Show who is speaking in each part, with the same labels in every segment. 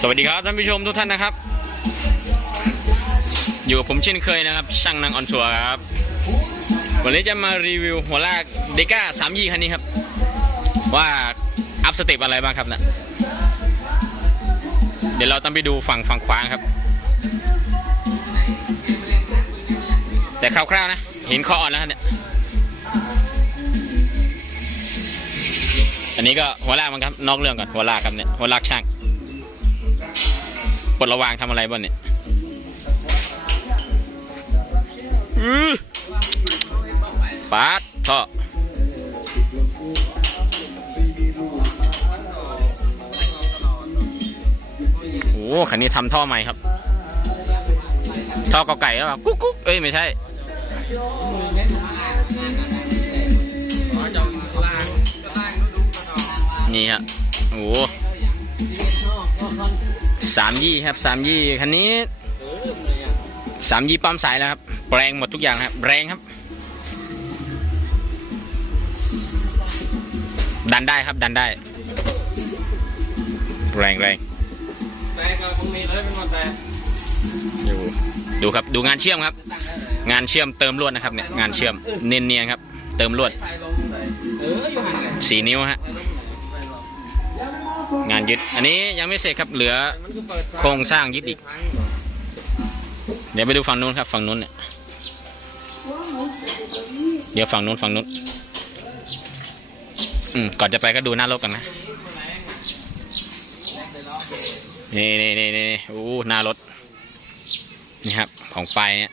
Speaker 1: สวัสดีครับท่านผู้ชมทุกท่านนะครับ อยู่กับผมเช่นเคยนะครับ ช่างนางออนทัวร์ครับ วันนี้จะมารีวิวหัวลากเดก้าสามยี่คันนี้ครับ ว่าอัพสเต็ปอะไรบ้างครับนะเดี๋ยวเราต้องไปดูฝั่งฝั่งขวาครับ แต่คร่าวๆนะ เห็นข้ออ่อนแล้วครับเนี่ย นนี้ก็หัวลากมันครับ นอกเรื่องก่อนหัวลากครับเนี่ยหัวลากช่างปลดระวางทำอะไรบ้างเนี่ยอื้ปาดท่อโอ้คันนี้ทำท่อใหม่ครับ ท่อเกาไก่แล้วกุ๊กกุ๊กเอ้ย ไม่ใช่ นี่ฮะโอ้สามยี่ครับสามยี่คันนี้สามยี่ปั๊มสายแล้วครับแปลงหมดทุกอย่างครับแรงครับ ดันได้ครับดันได้ แรงแรง
Speaker 2: แต่ก็คงมีเลยเป็นหมดแต่
Speaker 1: ดูดูครับดูงานเชื่อมครับ งานเชื่อมเติมลวดนะครับเนี่ยงานเชื่อมเนียนๆครับ เติมลวด
Speaker 2: สีนิ้
Speaker 1: วฮะ
Speaker 2: งา
Speaker 1: นยึด อันนี้ยังไม่เสร็จครับเหลือโครงสร้างยึดอีก เดี๋ยวไปดูฝั่งนู้นครับ ฝั่งนู้นเนี่ยเดี๋ยวฝั่งนู้นฝั่งนู้นอืมก่อนจะไปก็ดูหน้ารถกันนะนี่นี่นี่นี่โอ้หน้ารถนี่ครับ ของปเนี่ย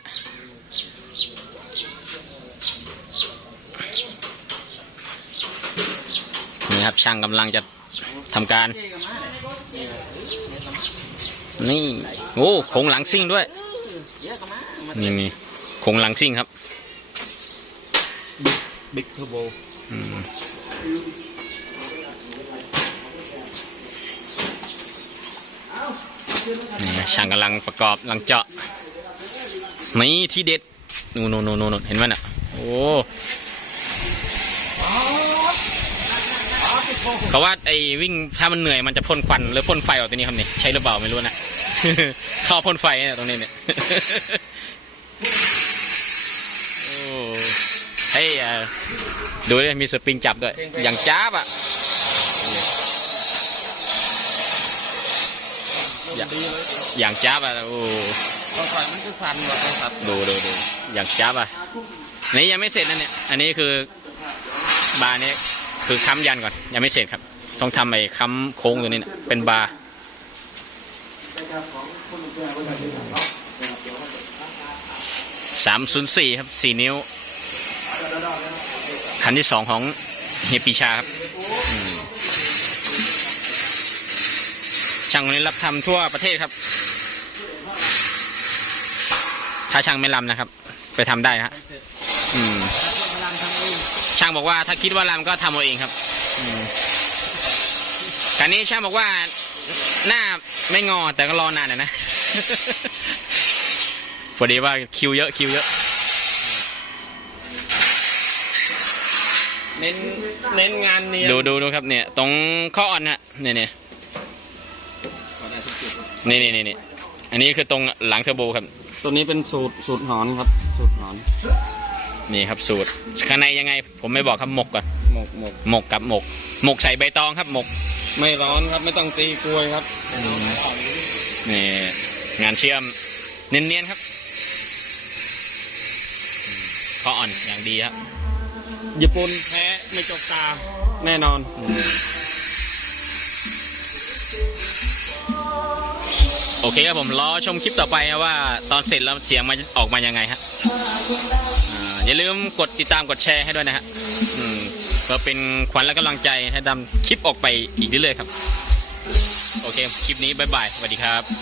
Speaker 1: นี่ครับช่างกำลังจะ ทำการ นี่โอ้โครงหลังซิ่งด้วย
Speaker 2: เยอะกันมา
Speaker 1: นี่นี่โครงหลังซิ่งครับ
Speaker 2: บิ๊กเทอร์โบ
Speaker 1: อืมนี่ช่างกำลังประกอบกำลังเจาะนี่ที่เด็ดนู่นนู่นนู่นนู่นเห็นไหมน่ะ โอ้ เขาว่าไอ้วิ่งถ้ามันเหนื่อยมันจะพ่นควันหรือพ่นไฟออกตัวนี้ครับนี่ใช่หรือเปล่าไม่รู้นะท่อพ่นไฟเนี่ยตรงนี้เนี่ยโอ้เฮ้ยเอ่อดูดิมีสปริงจับด้วย อย่างจ้าบอะอย่าง
Speaker 2: ดีเลย
Speaker 1: อย่างจ้าบอะโอ้
Speaker 2: ตอนไฟมันก็สั่นแบบสัตว์
Speaker 1: ดูดูดูอย่างจ้าบอะนี่ยังไม่เสร็จนะเนี่ย อันนี้คือบาร์นี้คือค้ำยันก่อน ยังไม่เสร็จครับ ต้องทำไอ้ค้ำโค้งตัวนี้นะเป็นบาร์สามศูนย์สี่ครับสี่นิ้ว คันที่สองของเฮียปีชาครับช่างคนนี้รับทำทั่วประเทศครับ ถ้าช่างไม่ลำนะครับ ไปทำได้ฮะช่างบอกว่าถ้าคิดว่าลำก็ทำเอาเองครับ คันนี้ช่างบอกว่าหน้าไม่งอแต่ก็รอนานหน่อยนะพอดีว่าคิวเยอะคิวเยอะ
Speaker 2: เน้นเน้นงานเนียน
Speaker 1: ดูดูดูครับเนี่ย ตรงข้ออ่อนฮะเนี่ยเนี่ยนี่นี่นี่นี่อันนี้คือตรงหลังเทอร์โบครับ
Speaker 2: ตัวนี้เป็นสูตรสูตรหอนครับ สูตรหอน
Speaker 1: นี่ครับสูตรข้างในยังไง ผมไม่บอกครับหมกก่อน
Speaker 2: หมกหมก
Speaker 1: หมกกับหมก หมกใส่ใบตองครับหมก
Speaker 2: ไม่ร้อนครับไม่ต้องตีกลวยครับ
Speaker 1: นี่งานเชื่อมเนียนๆครับข้ออ่อนอย่างดีครับ
Speaker 2: ญี่ปุ่นแพ้ไม่จกตาแน่นอน
Speaker 1: โอเคครับผมรอชมคลิปต่อไปนะว่า ตอนเสร็จแล้วเสียงมันออกมายังไงฮะอ่าอย่าลืมกดติดตามกดแชร์ให้ด้วยนะฮะ อืมเพื่อเป็นขวัญและกำลังใจให้ดำคลิปออกไปอีกเรื่อยๆครับ โอเค คลิปนี้บ๊ายบายสวัสดีครับ